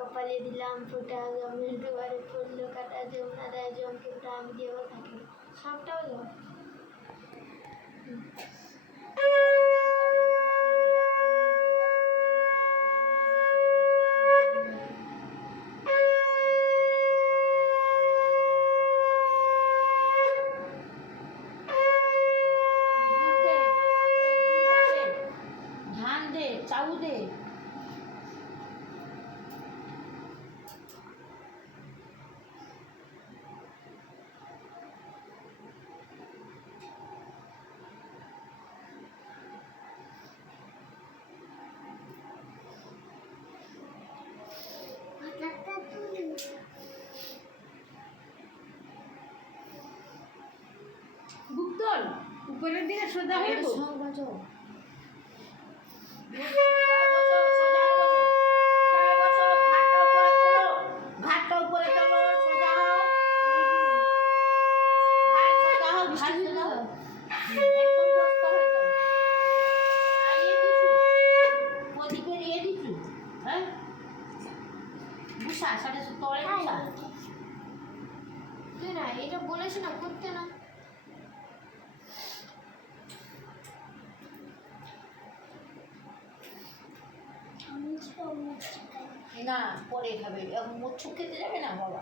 কপালে দিলাম ফোঁটা, জমের দুয়ারে পড়লো কাটা, যমুনা দেয় জমকে ফোঁটা, আমি দিয়েও থাকি সবটাও জম। ধান দে, চাউ দে। বুকতল উপরের দিকে সোজা হয়ে তো সব বাজো ঘাটটা উপরে তোলো, সোজা হও, ঘাট সোজা হও, ঘাট সোজা হও। একদম কষ্ট হয়তো আরিয়ে দিছু, ওদিকে রিয়ে দিছু, হ্যাঁ বুসা সাথে তলে বুসা। তুই না এটা বলেছি না করতে না। না পরে খাবে, এখন মুচ্ছু খেতে যাবে না বাবা।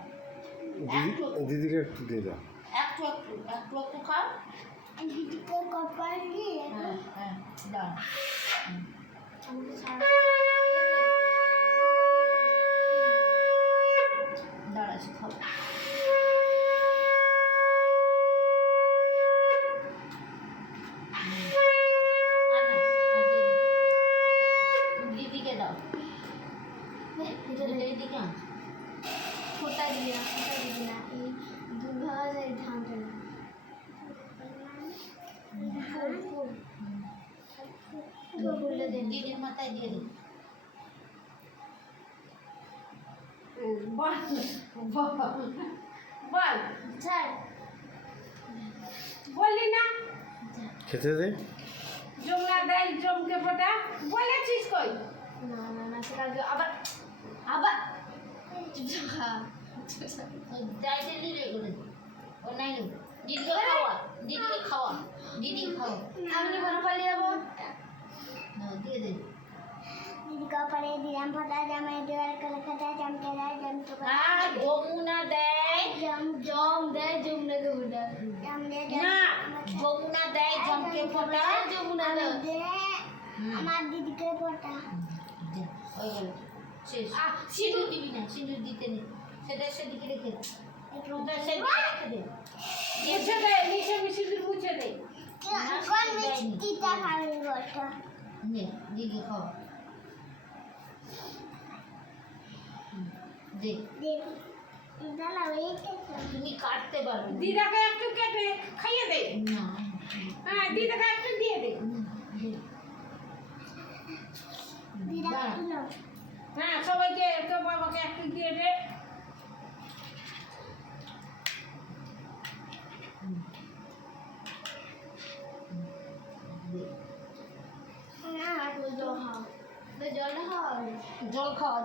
দিদিকে একটু দিয়ে দাও। একটু একটু একটু একটু খাও। দিদিকে কপাল দিয়ে হ্যাঁ হ্যাঁ দাও। আমাকে ছাড়া দাঁড়াচ্ছি খাও। দিদিকে দাও, দিদিকে আন। ফোঁটা দিবি না, ফোঁটা দিবি না, এই দুর্ভাগা যায় ধানটা না ফুল ফুল ফুলটা দে। দিদির মাথায় দিয়ে দিন। বল বল ছাড় বললি না খেতে দে। যমুনা দেয় জমকে ফোটা বলেছিস কই? না না না সেটা আবার আবার দাইতে দিলে করে ও নাই লো, দিদিকে খাওয়া, দিদিকে খাওয়া, দিদি খাওয়া। আমি কি মনে পালিয়ে যাবো? না দিয়ে দে। দিদি কপালে দিলাম ফোঁটা, জামাই দেওয়ার কালে কাটা, জমকে দেয় জমকে আর যমুনা দেয় জম জম দেয় যমুনাকে ফোঁটা, জম দেয় না, যমুনা দেয় জমকে ফোঁটা। যমুনা দেয় আমার দিদিকে ফোঁটা। হয়ে গেল শেষ। সিঁদুর দিবি না, সিঁদুর দিতে নেই, সেটা সেদিকে রেখে দে, ওটা সেদিকে রেখে দে। মুছে দে, নিচে মিশিয়ে মুছে দে। কোন মিষ্টিটা খাবি বলতো? নে দিদি খাও। দে, দাঁড়াও এইটা তুমি কাটতে পারবে না। দিদাকে একটু কেটে খাইয়ে দে। না হ্যাঁ দিদাকে একটু দিয়ে দে। দে। দিদা দাঁড়া। তুলো হ্যাঁ সবাইকে তো বাবাকে একটু দিয়ে দে। দে। না জল খাও জল খাও জল খাওয়া